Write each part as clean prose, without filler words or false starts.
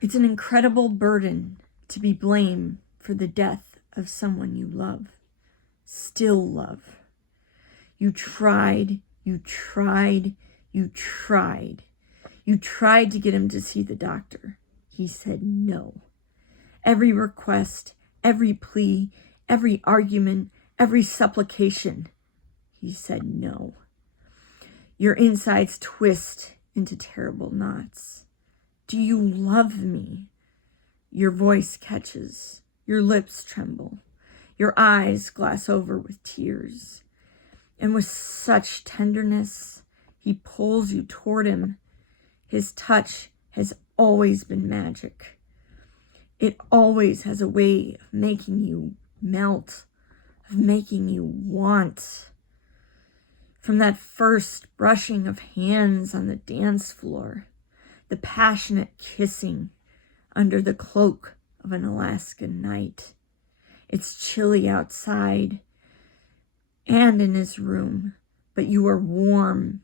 It's an incredible burden to be blamed for the death of someone you love, still love. You tried, you tried, you tried. You tried to get him to see the doctor. He said no. Every request, every plea, every argument, every supplication, he said no. Your insides twist into terrible knots. Do you love me? Your voice catches. Your lips tremble. Your eyes glass over with tears. And with such tenderness, he pulls you toward him. His touch has always been magic. It always has a way of making you melt, of making you want. From that first brushing of hands on the dance floor, the passionate kissing under the cloak of an Alaskan night. It's chilly outside and in his room, but you are warm.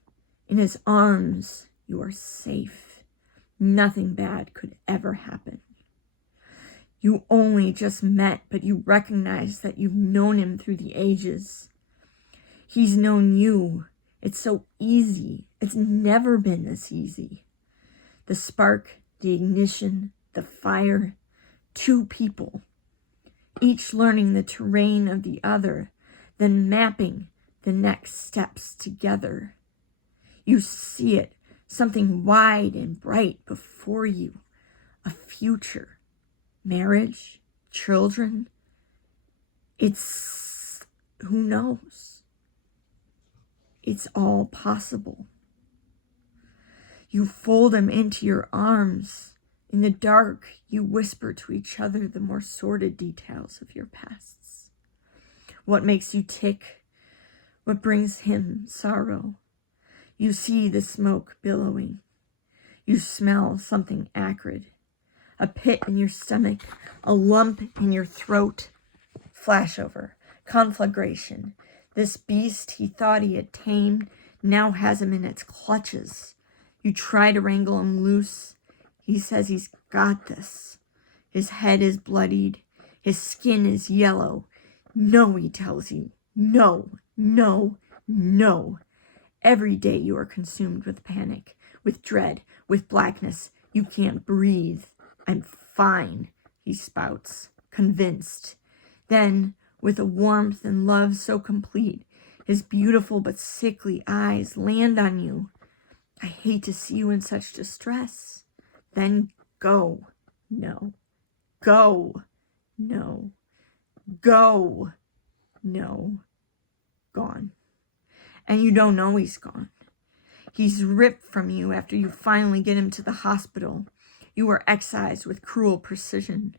In his arms, you are safe. Nothing bad could ever happen. You only just met, but you recognize that you've known him through the ages. He's known you. It's so easy. It's never been this easy. The spark, the ignition, the fire. Two people, each learning the terrain of the other, then mapping the next steps together. You see it, something wide and bright before you, a future, marriage, children. It's, who knows? It's all possible. You fold him into your arms. In the dark, you whisper to each other the more sordid details of your pasts. What makes you tick? What brings him sorrow? You see the smoke billowing. You smell something acrid. A pit in your stomach, a lump in your throat. Flashover, conflagration. This beast he thought he had tamed now has him in its clutches. You try to wrangle him loose. He says he's got this. His head is bloodied. His skin is yellow. No, he tells you. No, no, no. Every day you are consumed with panic, with dread, with blackness. You can't breathe. I'm fine, he spouts, convinced. Then, with a warmth and love so complete, his beautiful but sickly eyes land on you. I hate to see you in such distress. Then go. No. Go. No. Go. No. Gone. And you don't know he's gone. He's ripped from you after you finally get him to the hospital. You are excised with cruel precision.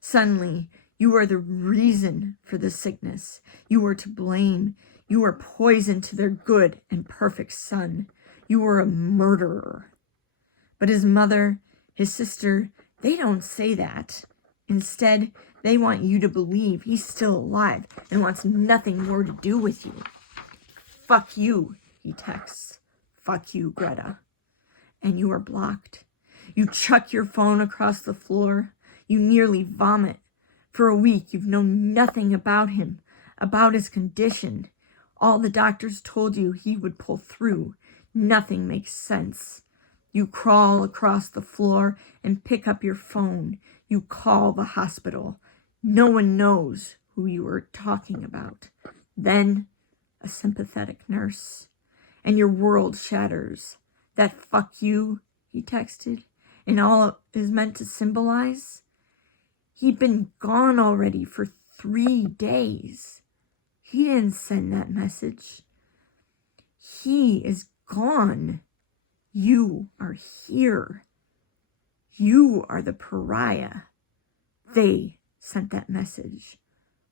Suddenly, you are the reason for the sickness. You are to blame. You are poison to their good and perfect son. You are a murderer. But his mother, his sister, they don't say that. Instead, they want you to believe he's still alive and wants nothing more to do with you. Fuck you, he texts. Fuck you, Greta. And you are blocked. You chuck your phone across the floor. You nearly vomit. For a week, you've known nothing about him, about his condition. All the doctors told you he would pull through. Nothing makes sense. You crawl across the floor and pick up your phone. You call the hospital. No one knows who you are talking about. Then, a sympathetic nurse. And your world shatters. That fuck you, he texted, and all it is meant to symbolize? He'd been gone already for 3 days. He didn't send that message. He is gone. You are here. You are the pariah. They sent that message,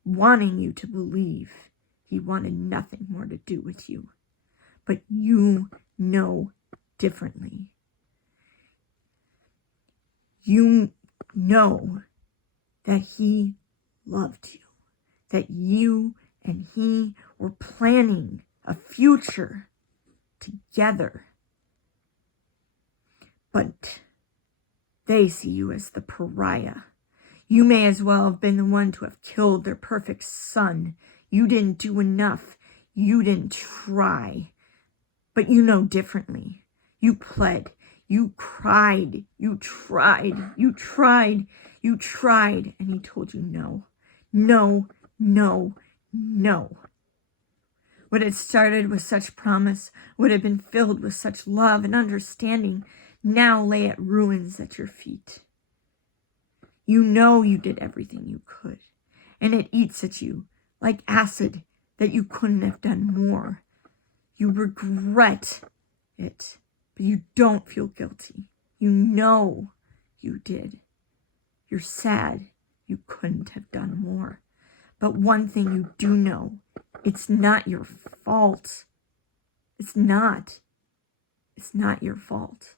wanting you to believe he wanted nothing more to do with you. But you know differently. You know that he loved you, that you and he were planning a future together. But They see you as the pariah. You may as well have been the one to have killed their perfect son. You didn't do enough. You didn't try. But you know differently. You pled. You cried. You tried. You tried. You tried. And he told you no. No, no, no. What had started with such promise, what had been filled with such love and understanding, now lay at ruins at your feet. You know you did everything you could, and it eats at you like acid that you couldn't have done more. You regret it, but you don't feel guilty. You know you did. You're sad you couldn't have done more. But one thing you do know, it's not your fault. It's not. It's not your fault.